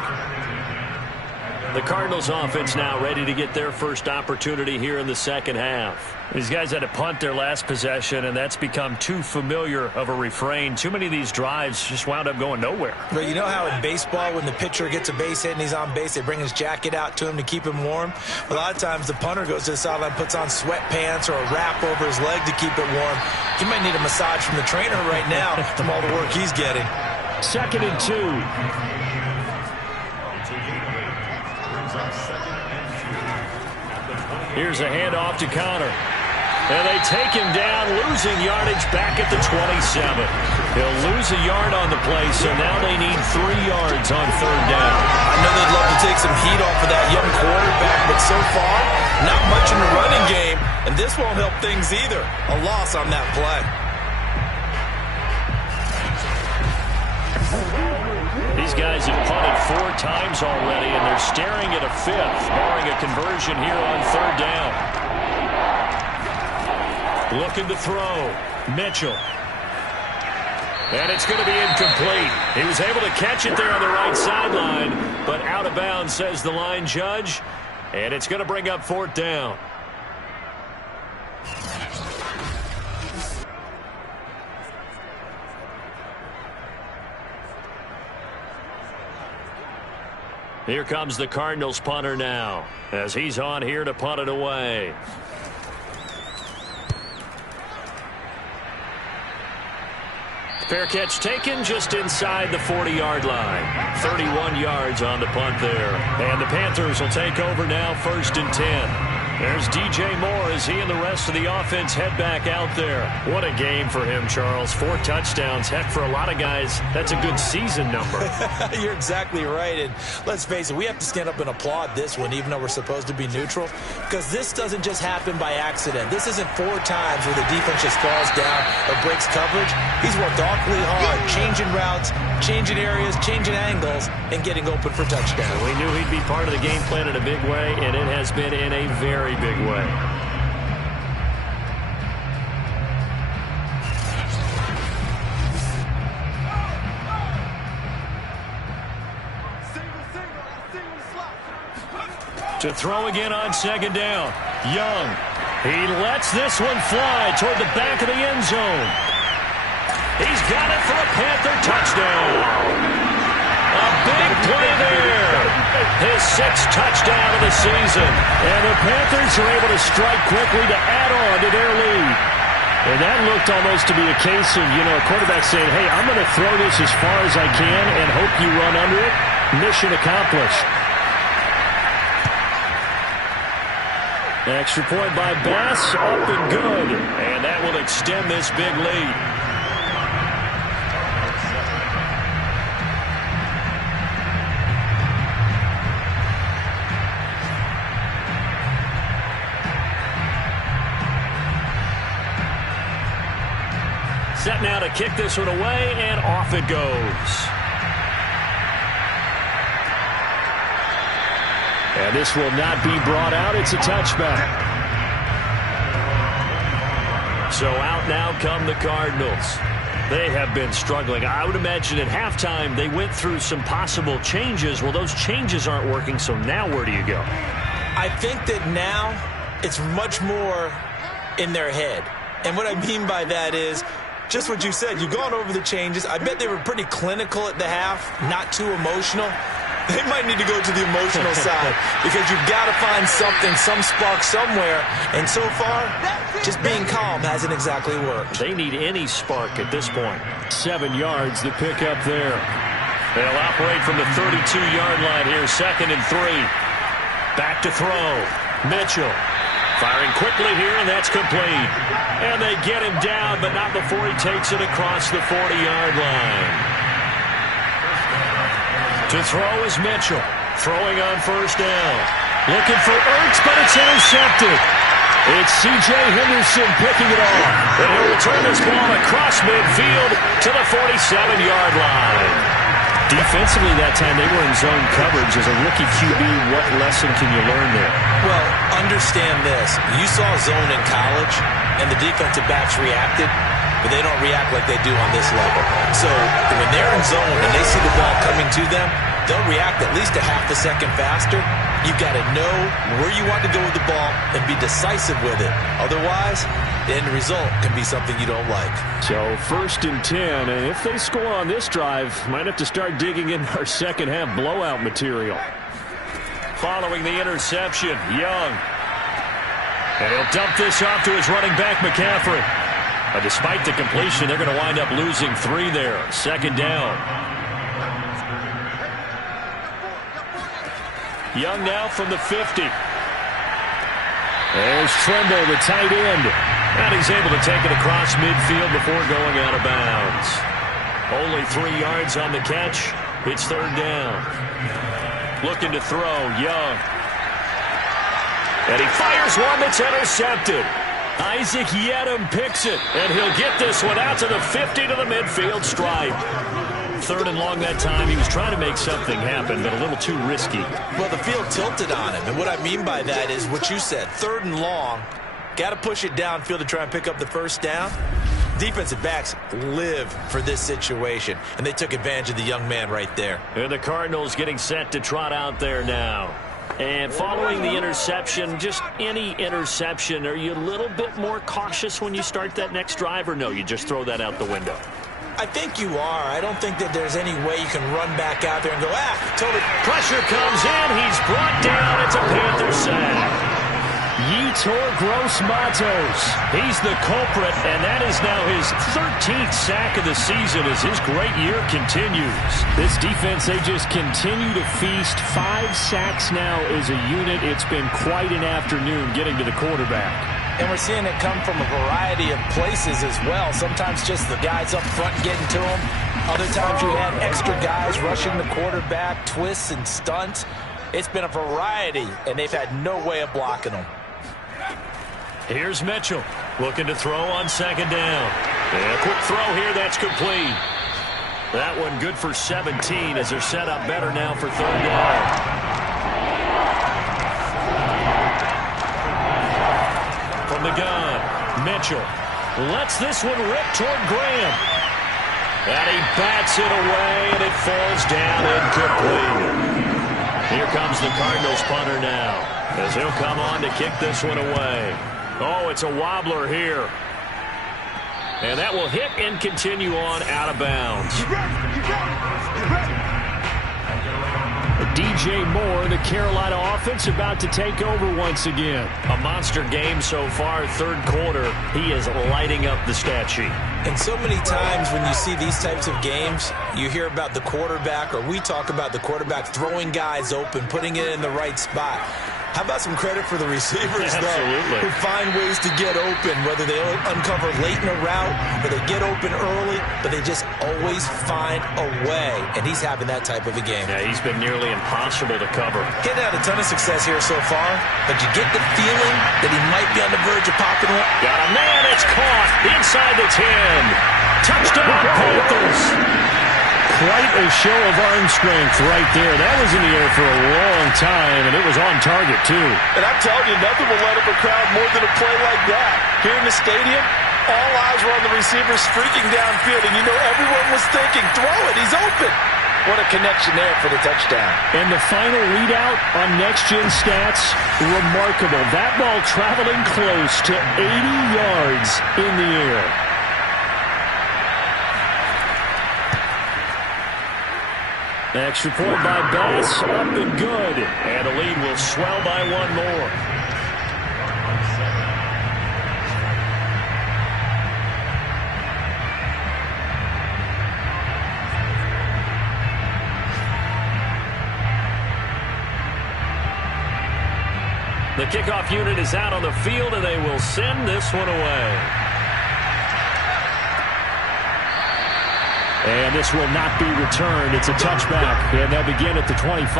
The Cardinals offense now ready to get their first opportunity here in the second half. These guys had to punt their last possession, and that's become too familiar of a refrain. Too many of these drives just wound up going nowhere. But you know how in baseball, when the pitcher gets a base hit and he's on base, they bring his jacket out to him to keep him warm? A lot of times the punter goes to the sideline, puts on sweatpants or a wrap over his leg to keep it warm. He might need a massage from the trainer right now from all the work he's getting. 2nd and 2. Here's a handoff to Connor. And they take him down, losing yardage back at the 27. He'll lose a yard on the play, so now they need 3 yards on 3rd down. I know they'd love to take some heat off of that young quarterback, but so far, not much in the running game, and this won't help things either. A loss on that play. These guys have punted 4 times already, and they're staring at a 5th, barring a conversion here on 3rd down. Looking to throw. Mitchell. And it's going to be incomplete. He was able to catch it there on the right sideline, but out of bounds, says the line judge. And it's going to bring up 4th down. Here comes the Cardinals punter now, as he's on here to punt it away. Fair catch taken just inside the 40-yard line. 31 yards on the punt there. And the Panthers will take over now, 1st and 10. There's DJ Moore as he and the rest of the offense head back out there. What a game for him, Charles. 4 touchdowns. Heck, for a lot of guys, that's a good season number. You're exactly right. And let's face it, we have to stand up and applaud this one, even though we're supposed to be neutral, because this doesn't just happen by accident. This isn't 4 times where the defense just falls down or breaks coverage. He's worked awfully hard, changing routes, changing areas, changing angles, and getting open for touchdowns. We knew he'd be part of the game plan in a big way, and it has been in a very big way. To throw again on 2nd down. Young. He lets this one fly toward the back of the end zone. He's got it for a Panther touchdown. A big play there. His 6th touchdown of the season. And the Panthers are able to strike quickly to add on to their lead. And that looked almost to be a case of, you know, a quarterback saying, hey, I'm going to throw this as far as I can and hope you run under it. Mission accomplished. Extra point by Bass, up and good. And that will extend this big lead. Set now to kick this one away, and off it goes. And this will not be brought out. It's a touchback. So out now come the Cardinals. They have been struggling. I would imagine at halftime they went through some possible changes. Well, those changes aren't working, so now where do you go? I think that now it's much more in their head. And what I mean by that is just what you said. You've gone over the changes. I bet they were pretty clinical at the half, not too emotional. They might need to go to the emotional side because you've got to find something, some spark somewhere. And so far, just being calm hasn't exactly worked. They need any spark at this point. 7 yards, the pickup there. They'll operate from the 32-yard line here, 2nd and 3. Back to throw. Mitchell firing quickly here, and that's complete. And they get him down, but not before he takes it across the 40-yard line. To throw is Mitchell. Throwing on 1st down. Looking for Ertz, but it's intercepted. It's C.J. Henderson picking it off. And he'll return this ball across midfield to the 47-yard line. Defensively that time, they were in zone coverage. As a rookie QB, what lesson can you learn there? Well, understand this. You saw zone in college, and the defensive backs reacted, but they don't react like they do on this level. So when they're in zone and they see the ball coming to them, they'll react at least a half a second faster. You've got to know where you want to go with the ball and be decisive with it. Otherwise, the end result can be something you don't like. So 1st and 10, and if they score on this drive, might have to start digging in our second half blowout material. Following the interception, Young. And he'll dump this off to his running back, McCaffrey. But despite the completion, they're going to wind up losing 3 there. 2nd down. Young now from the 50. There's Tremble, the tight end. And he's able to take it across midfield before going out of bounds. Only 3 yards on the catch. It's 3rd down. Looking to throw, Young. And he fires one that's intercepted. Isaac Yedem picks it, and he'll get this one out to the 50 to the midfield stripe. 3rd and long that time. He was trying to make something happen, but a little too risky. Well, the field tilted on him, and what I mean by that is what you said. 3rd and long, got to push it downfield to try and pick up the 1st down. Defensive backs live for this situation, and they took advantage of the young man right there. And the Cardinals getting set to trot out there now. And following the interception, just any interception, are you a little bit more cautious when you start that next drive, or no, you just throw that out the window? I think you are. I don't think that there's any way you can run back out there and go, totally. Pressure comes in. He's brought down. It's a Panther sack. Yetur Gross-Matos. He's the culprit, and that is now his 13th sack of the season as his great year continues. This defense, they just continue to feast. 5 sacks now as a unit. It's been quite an afternoon getting to the quarterback. And we're seeing it come from a variety of places as well. Sometimes just the guys up front getting to him. Other times you have extra guys rushing the quarterback, twists and stunts. It's been a variety, and they've had no way of blocking them. Here's Mitchell looking to throw on 2nd down. And a quick throw here, that's complete. That one good for 17 as they're set up better now for 3rd down. From the gun, Mitchell lets this one rip toward Graham. And he bats it away, and it falls down incomplete. Here comes the Cardinals punter now, as he'll come on to kick this one away. Oh, it's a wobbler here. And that will hit and continue on out of bounds. DJ Moore, the Carolina offense, about to take over once again. A monster game so far, 3rd quarter. He is lighting up the stat sheet. And so many times when you see these types of games, you hear about the quarterback, or we talk about the quarterback throwing guys open, putting it in the right spot. How about some credit for the receivers, though, who find ways to get open, whether they uncover late in a route or they get open early, but they just always find a way. And he's having that type of a game. Yeah, he's been nearly impossible to cover. Getting had a ton of success here so far, but you get the feeling that he might be on the verge of popping one. Got a man, it's caught inside the 10. Touchdown, Panthers. Quite a show of arm strength right there. That was in the air for a long time, and it was on target, too. And I'm telling you, nothing will let up a crowd more than a play like that. Here in the stadium, all eyes were on the receiver streaking downfield, and you know everyone was thinking, throw it, he's open. What a connection there for the touchdown. And the final readout on next-gen stats, remarkable. That ball traveling close to 80 yards in the air. Extra point by Bass, up and good. And the lead will swell by one more. The kickoff unit is out on the field, and they will send this one away. And this will not be returned. It's a touchback, and they'll begin at the 25.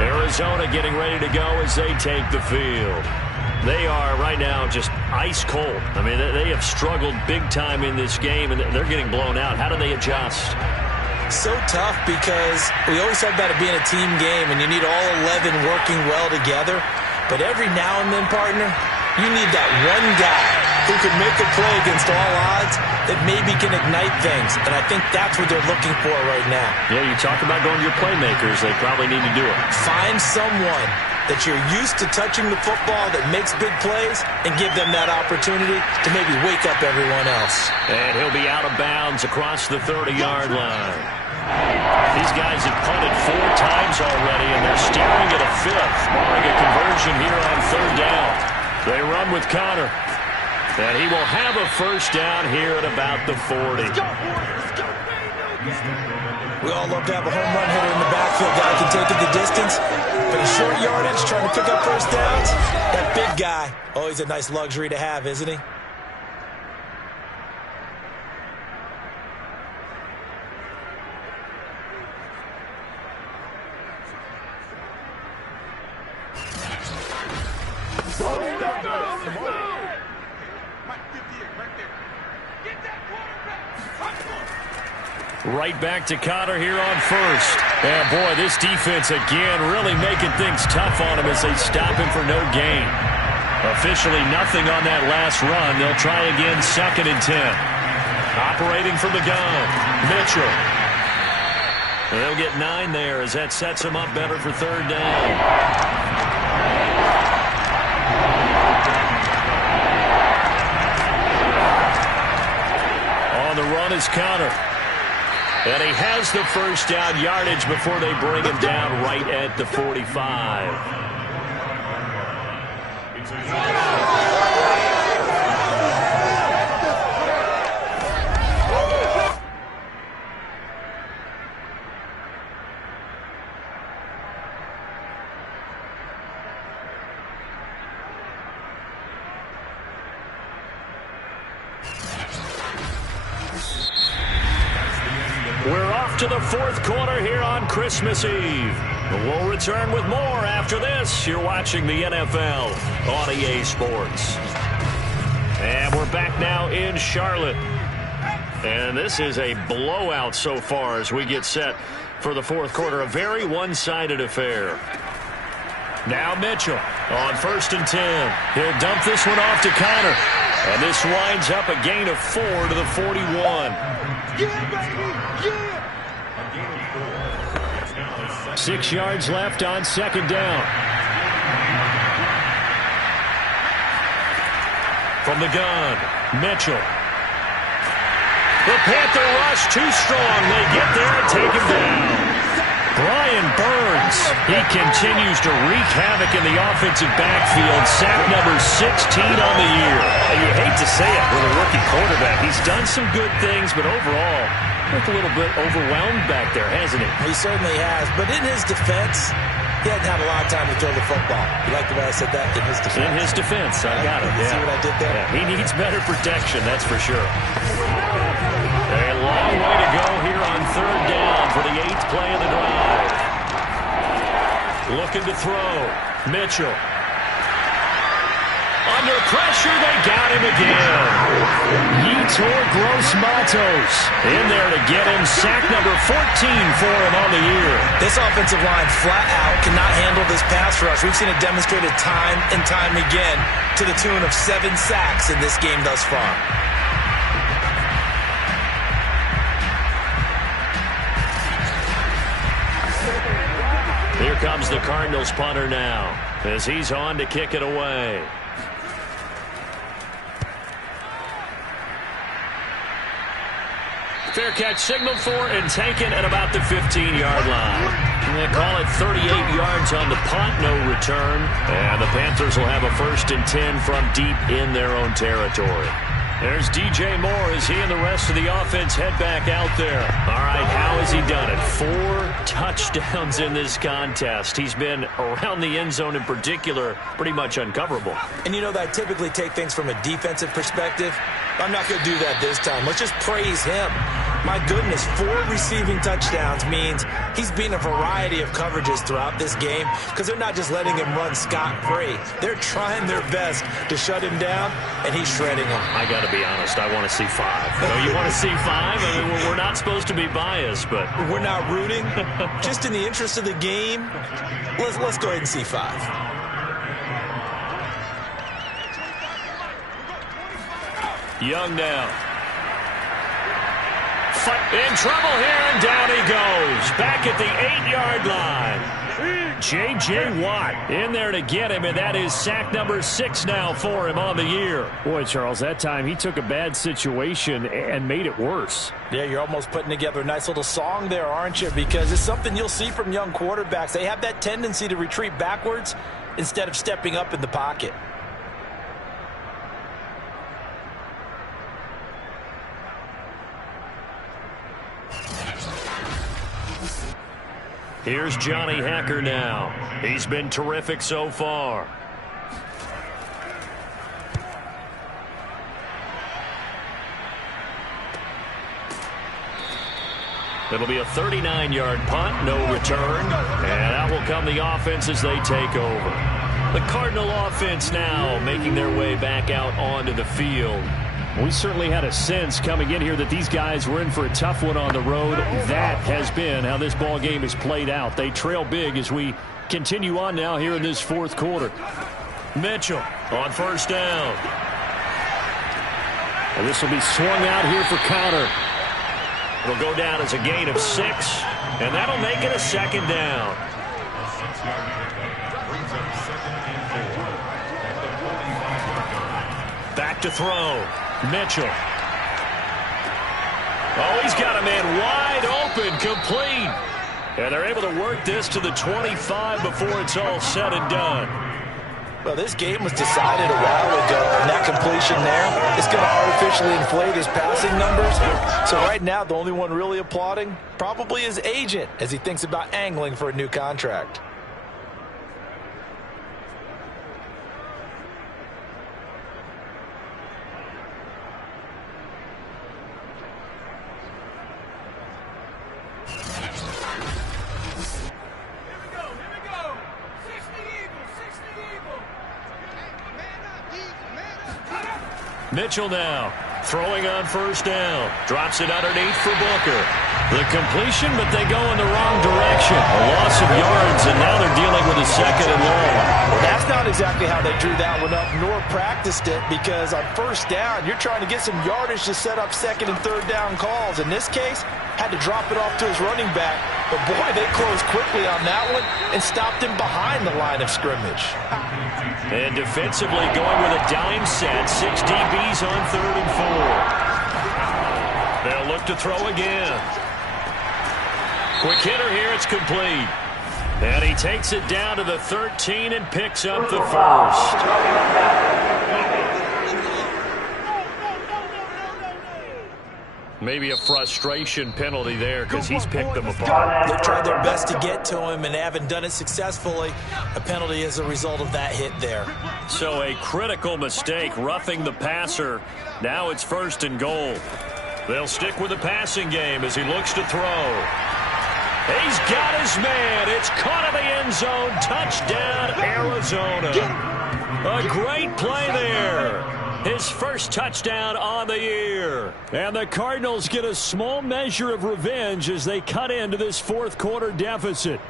Arizona getting ready to go as they take the field. They are right now just ice cold. I mean, they have struggled big time in this game, and they're getting blown out. How do they adjust? So tough because we always talk about it being a team game, and you need all 11 working well together. But every now and then, partner, you need that one guy who can make a play against all odds that maybe can ignite things. And I think that's what they're looking for right now. Yeah, you talk about going to your playmakers. They probably need to do it. Find someone that you're used to touching the football that makes big plays and give them that opportunity to maybe wake up everyone else. And he'll be out of bounds across the 30-yard line. These guys have punted 4 times already, and they're staring at a 5th, barring a conversion here on 3rd down. They run with Connor, and he will have a first down here at about the 40. We all love to have a home run hitter in the backfield that can take it the distance. But in short yardage, trying to pick up first downs, that big guy, always a nice luxury to have, isn't he? Right back to Connor here on 1st. And boy, this defense again really making things tough on him as they stop him for no gain. Officially nothing on that last run. They'll try again 2nd and 10. Operating from the gun, Mitchell. They'll get 9 there as that sets him up better for 3rd down. On the run is Connor. And he has the first down yardage before they bring him down right at the 45. We're off to the 4th quarter here on Christmas Eve. We'll return with more after this. You're watching the NFL on EA Sports. And we're back now in Charlotte. And this is a blowout so far as we get set for the 4th quarter. A very one-sided affair. Now Mitchell on 1st and 10. He'll dump this one off to Connor. And this winds up a gain of 4 to the 41. Yeah, baby! Yeah! 6 yards left on 2nd down. From the gun, Mitchell. The Panther rush too strong. They get there and take him down. Brian Burns, he continues to wreak havoc in the offensive backfield. Sack number 16 on the year. And you hate to say it with a rookie quarterback. He's done some good things, but overall, looked a little bit overwhelmed back there, hasn't he? He certainly has. But in his defense, he hadn't had a lot of time to throw the football. You like the way I said that? In his defense. In his defense, I got it. You see what I did there? Yeah, he needs better protection, that's for sure. A long way to go here on 3rd down for the 8th play of the drive. Looking to throw. Mitchell. Under pressure, they got him again. Yetur Gross-Matos In there to get him. Sack number 14 for him on the year. This offensive line flat out cannot handle this pass rush. We've seen it demonstrated time and time again to the tune of 7 sacks in this game thus far. Here comes the Cardinals punter now as he's on to kick it away. Fair catch signaled for and taken at about the 15-yard line. And they call it 38 yards on the punt, no return. And the Panthers will have a 1st and 10 from deep in their own territory. There's DJ Moore as he and the rest of the offense head back out there. All right, how has he done it? 4 touchdowns in this contest. He's been around the end zone in particular, pretty much uncoverable. And you know that I typically take things from a defensive perspective. I'm not going to do that this time. Let's just praise him. My goodness, 4 receiving touchdowns means he's beaten a variety of coverages throughout this game because they're not just letting him run scot-free. They're trying their best to shut him down, and he's shredding them. I got to be honest, I want to see 5. No, you want to see 5? I mean, we're not supposed to be biased, but... We're not rooting. Just in the interest of the game, let's go ahead and see 5. Young now. In trouble here, and down he goes. Back at the 8-yard line. J.J. Watt in there to get him, and that is sack number 6 now for him on the year. Boy, Charles, that time he took a bad situation and made it worse. Yeah, you're almost putting together a nice little song there, aren't you? Because it's something you'll see from young quarterbacks. They have that tendency to retreat backwards instead of stepping up in the pocket. Here's Johnny Hacker now. He's been terrific so far. It'll be a 39-yard punt, no return. And out will come the offense as they take over. The Cardinal offense now making their way back out onto the field. We certainly had a sense coming in here that these guys were in for a tough one on the road. That has been how this ball game has played out. They trail big as we continue on now here in this 4th quarter. Mitchell on 1st down. And this will be swung out here for counter. It'll go down as a gain of 6, and that'll make it a 2nd down. Back to throw. Mitchell. Oh, he's got a man wide open, complete. And they're able to work this to the 25 before it's all said and done. Well, this game was decided a while ago, and that completion there is going to artificially inflate his passing numbers. So right now, the only one really applauding probably his agent as he thinks about angling for a new contract. Mitchell now throwing on 1st down. Drops it underneath for Booker. The completion, but they go in the wrong direction. A loss of yards, and now they're dealing with a 2nd and long. Well, that's not exactly how they drew that one up, nor practiced it, because on 1st down, you're trying to get some yardage to set up 2nd and 3rd down calls. In this case, had to drop it off to his running back. But, boy, they closed quickly on that one and stopped him behind the line of scrimmage. And defensively going with a dime set. 6 DBs on 3rd and 4. They'll look to throw again. Quick hitter here. It's complete. And he takes it down to the 13 and picks up the 1st. Maybe a frustration penalty there because he's picked them apart. They've tried their best to get to him and haven't done it successfully. A penalty as a result of that hit there. So a critical mistake, roughing the passer. Now it's 1st and goal. They'll stick with the passing game as he looks to throw. He's got his man. It's caught in the end zone. Touchdown, Arizona. A great play there. His 1st touchdown on the year. And the Cardinals get a small measure of revenge as they cut into this 4th quarter deficit.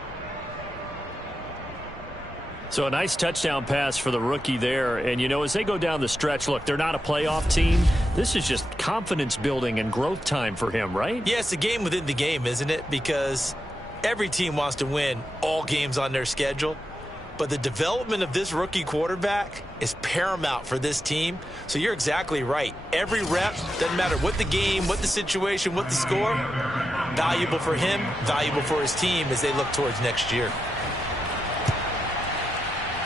So a nice touchdown pass for the rookie there. And, you know, as they go down the stretch, look, they're not a playoff team. This is just confidence building and growth time for him, right? Yeah, it's a game within the game, isn't it? Because every team wants to win all games on their schedule. But the development of this rookie quarterback is paramount for this team. So you're exactly right. Every rep, doesn't matter what the game, what the situation, what the score, valuable for him, valuable for his team as they look towards next year.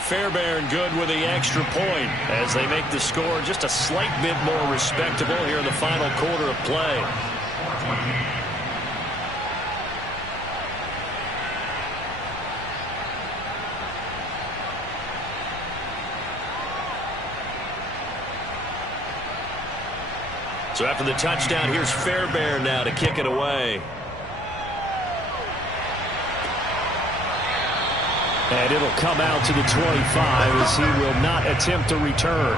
Fairbairn good with the extra point as they make the score just a slight bit more respectable here in the final quarter of play. So after the touchdown, here's Fairbairn now to kick it away. And it'll come out to the 25 as he will not attempt to return.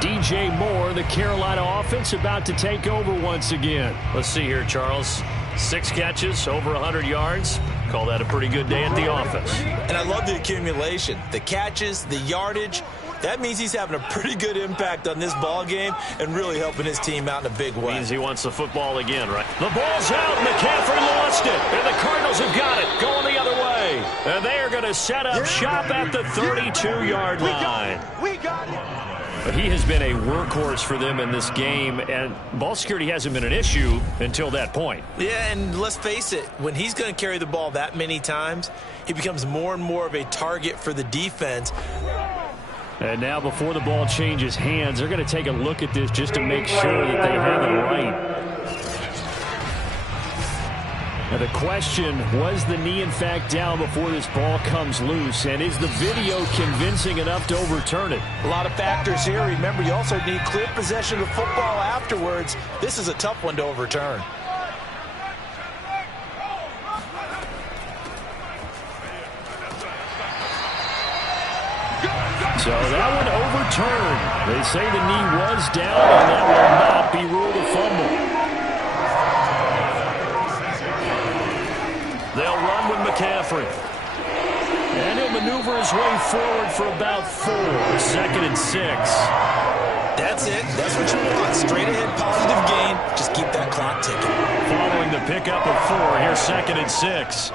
DJ Moore, the Carolina offense, about to take over once again. Let's see here, Charles. 6 catches, over 100 yards. Call that a pretty good day at the office. And I love the accumulation. The catches, the yardage. That means he's having a pretty good impact on this ball game and really helping his team out in a big way. Means he wants the football again, right? The ball's out. McCaffrey lost it. And the Cardinals have got it. Going the other way. And they are going to set up shop at the 32-yard line. We got it. But he has been a workhorse for them in this game, and ball security hasn't been an issue until that point. Yeah, and let's face it, when he's going to carry the ball that many times, he becomes more and more of a target for the defense. And now before the ball changes hands, they're going to take a look at this just to make sure that they have it right. Now the question, was the knee in fact down before this ball comes loose? And is the video convincing enough to overturn it? A lot of factors here. Remember, you also need clear possession of football afterwards. This is a tough one to overturn. So that one overturned. They say the knee was down, and that will not be ruled a fumble. They'll run with McCaffrey. And he'll maneuver his way forward for about 4. 2nd and 6. That's it. That's what you want. Straight ahead, positive gain. Just keep that clock ticking. Following the pickup of 4, here's 2nd and 6.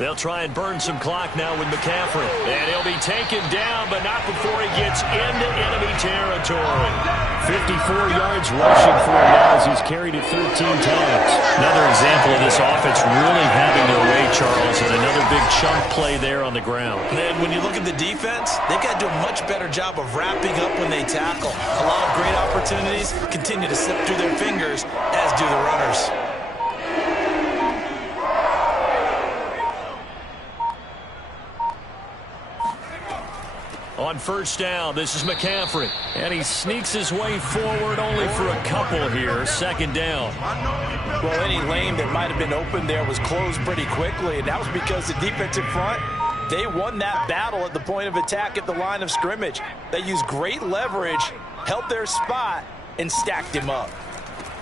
They'll try and burn some clock now with McCaffrey. And he'll be taken down, but not before he gets into enemy territory. 54 yards rushing for him now as he's carried it 13 times. Another example of this offense really having their way, Charles, and another big chunk play there on the ground. And when you look at the defense, they've got to do a much better job of wrapping up when they tackle. A lot of great opportunities continue to slip through their fingers, as do the runners. On first down, this is McCaffrey. And he sneaks his way forward only for a couple here. 2nd down. Well, any lane that might have been open there was closed pretty quickly, and that was because the defensive front, they won that battle at the point of attack at the line of scrimmage. They used great leverage, held their spot, and stacked him up.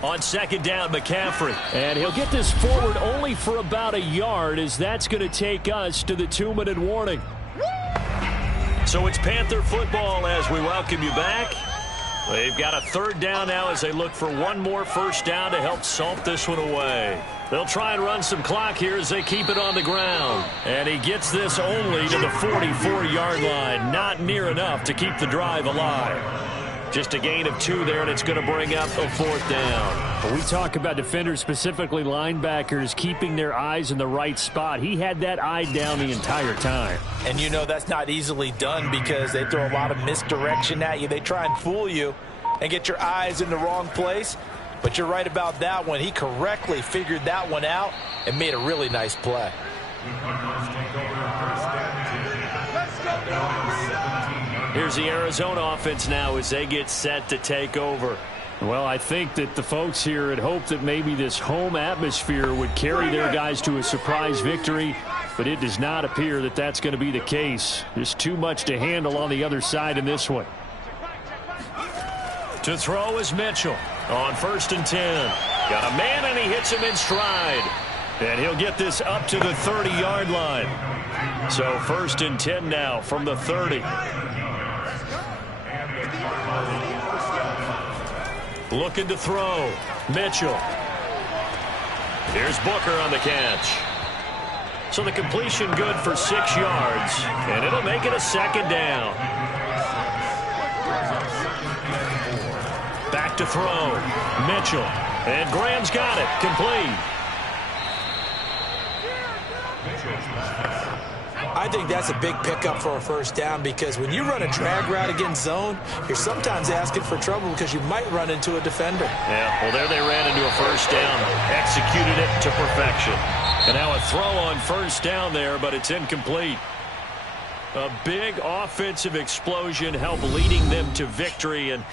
On 2nd down, McCaffrey. And he'll get this forward only for about a yard, as that's going to take us to the 2-minute warning. So it's Panther football as we welcome you back. They've got a 3rd down now as they look for one more first down to help salt this one away. They'll try and run some clock here as they keep it on the ground. And he gets this only to the 44-yard line. Not near enough to keep the drive alive. Just a gain of 2 there, and it's going to bring up a 4th down. When we talk about defenders, specifically linebackers, keeping their eyes in the right spot, he had that eye down the entire time. And you know that's not easily done because they throw a lot of misdirection at you. They try and fool you and get your eyes in the wrong place. But you're right about that one. He correctly figured that one out and made a really nice play. Here's the Arizona offense now as they get set to take over. Well, I think that the folks here had hoped that maybe this home atmosphere would carry their guys to a surprise victory, but it does not appear that that's going to be the case. There's too much to handle on the other side in this one. To throw is Mitchell on 1st and 10. Got a man, and he hits him in stride. And he'll get this up to the 30-yard line. So 1st and 10 now from the 30. Looking to throw. Mitchell. Here's Booker on the catch. So the completion good for 6 yards, and it'll make it a second down. Back to throw. Mitchell. And Graham's got it. Complete. I think that's a big pickup for a first down because when you run a drag route against zone, you're sometimes asking for trouble because you might run into a defender. Yeah, well, there they ran into a first down. Executed it to perfection. And now a throw on first down there, but it's incomplete. A big offensive explosion helped leading them to victory. And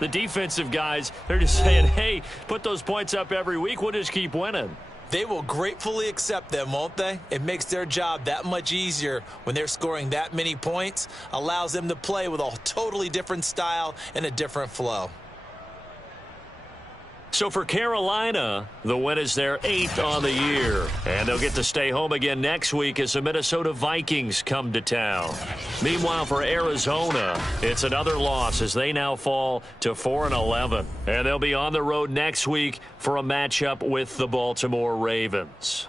the defensive guys, they're just saying, hey, put those points up every week. We'll just keep winning. They will gratefully accept them, won't they? It makes their job that much easier when they're scoring that many points. Allows them to play with a totally different style and a different flow. So for Carolina, the win is their 8th on the year. And they'll get to stay home again next week as the Minnesota Vikings come to town. Meanwhile, for Arizona, it's another loss as they now fall to 4-11. And they'll be on the road next week for a matchup with the Baltimore Ravens.